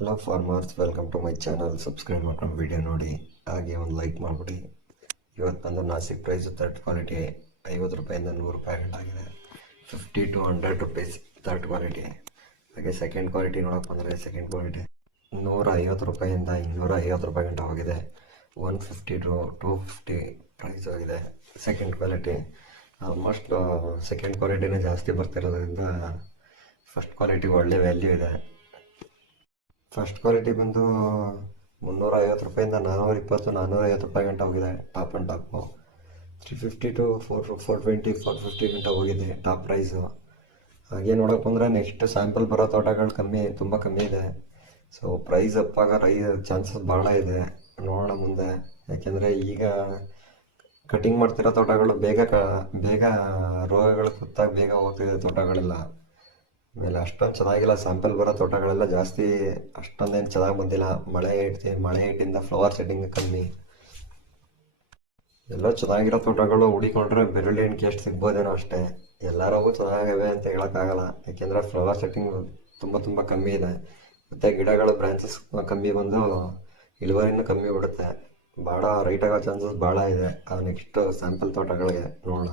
Hello farmers welcome to my channel subscribe ಮಾಡ್ಕೊಂಡು video ನೋಡಿ. ಹಾಗೆ ಒಂದು ಲೈಕ್ ಮಾಡಿಬಿಡಿ. ಇವತ್ತು ಬಂದು ನಾಸಿಕ್ ಪ್ರೈಸು ಥರ್ಡ್ ಕ್ವಾಲಿಟಿ ಐವತ್ತು ರೂಪಾಯಿಂದ ನೂರು ರೂಪಾಯಿ ಆಗಿದೆ. Fifty to hundred rupees third quality ಹಾಗೆ ಸೆಕೆಂಡ್ ಕ್ವಾಲಿಟಿ ನೋಡೋಕೆ ಬಂದರೆ ಸೆಕೆಂಡ್ ಕ್ವಾಲಿಟಿ ನೂರ ಐವತ್ತು ರೂಪಾಯಿಂದ ಇನ್ನೂರ ಐವತ್ತು ರೂಪಾಯಿ ಗಂಟೆ ಹೋಗಿದೆ. One fifty to two fifty price ಆಗಿದೆ. ಸೆಕೆಂಡ್ ಕ್ವಾಲಿಟಿ ಆಲ್ಮೋಸ್ಟ್ ಸೆಕೆಂಡ್ ಕ್ವಾಲಿಟಿನೇ ಜಾಸ್ತಿ ಬರ್ತಿರೋದ್ರಿಂದ ಫಸ್ಟ್ ಕ್ವಾಲಿಟಿಗೆ ಒಳ್ಳೆ ವ್ಯಾಲ್ಯೂ ಇದೆ. ಫಸ್ಟ್ ಕ್ವಾಲಿಟಿ ಬಂದು ಮುನ್ನೂರ ಐವತ್ತು ರೂಪಾಯಿಂದ ನಾನ್ನೂರ ಇಪ್ಪತ್ತು ನಾನ್ನೂರ ಐವತ್ತು ರೂಪಾಯಿ ಗಂಟ ಹೋಗಿದೆ top and top three fifty to four four twenty four fifty ಗಂಟ ಹೋಗಿದೆ ಟಾಪ್ ಪ್ರೈಸು ಹಾಗೆ ನೋಡೋಕೆ ಬಂದರೆ ನೆಕ್ಸ್ಟ್ ಸ್ಯಾಂಪಲ್ ಬರೋ ತೋಟಗಳು ಕಮ್ಮಿ, ತುಂಬ ಕಮ್ಮಿ ಇದೆ. ಸೊ ಪ್ರೈಸ್ ಅಪ್ಪಾಗ ರೈ ಚಾನ್ಸಸ್ ಭಾಳ ಇದೆ. ನೋಡೋಣ ಮುಂದೆ. ಯಾಕೆಂದರೆ ಈಗ ಕಟಿಂಗ್ ಮಾಡ್ತಿರೋ ತೋಟಗಳು ಬೇಗ ಕ, ಬೇಗ ರೋಗಗಳು ತುತ್ತಾಗಿ ಬೇಗ ಹೋಗ್ತಿದೆ ತೋಟಗಳೆಲ್ಲ. ಆಮೇಲೆ ಅಷ್ಟೊಂದು ಚೆನ್ನಾಗಿಲ್ಲ ಸ್ಯಾಂಪಲ್ ಬರೋ ತೋಟಗಳೆಲ್ಲ ಜಾಸ್ತಿ ಅಷ್ಟೊಂದೇನು ಚೆನ್ನಾಗಿ ಬಂದಿಲ್ಲ. ಮಳೆ ಇಟ್ಟು ಮಳೆ ಇಟ್ಟಿಂದ ಫ್ಲವರ್ ಸೆಟ್ಟಿಂಗ್ ಕಮ್ಮಿ. ಎಲ್ಲ ಚೆನ್ನಾಗಿರೋ ತೋಟಗಳು ಹುಡಿಕೊಂಡ್ರೆ ಬೆರಳಿ ಎಣಿಕೆ ಎಷ್ಟು ಸಿಗ್ಬೋದೇನೋ ಅಷ್ಟೇ. ಎಲ್ಲರಿಗೂ ಚೆನ್ನಾಗಿವೆ ಅಂತ ಹೇಳೋಕ್ಕಾಗಲ್ಲ. ಯಾಕೆಂದರೆ ಫ್ಲವರ್ ಸೆಟ್ಟಿಂಗ್ ತುಂಬ ತುಂಬ ಕಮ್ಮಿ ಇದೆ. ಮತ್ತು ಗಿಡಗಳು ಬ್ರಾಂಚಸ್ ಕಮ್ಮಿ ಬಂದು ಇಳುವರಿನೂ ಕಮ್ಮಿ ಬಿಡುತ್ತೆ. ಭಾಳ ರೈಟ್ ಆಗೋ ಚಾನ್ಸಸ್ ಭಾಳ ಇದೆ. ನೆಕ್ಸ್ಟ್ ಸ್ಯಾಂಪಲ್ ತೋಟಗಳಿಗೆ ನೋಡೋಣ.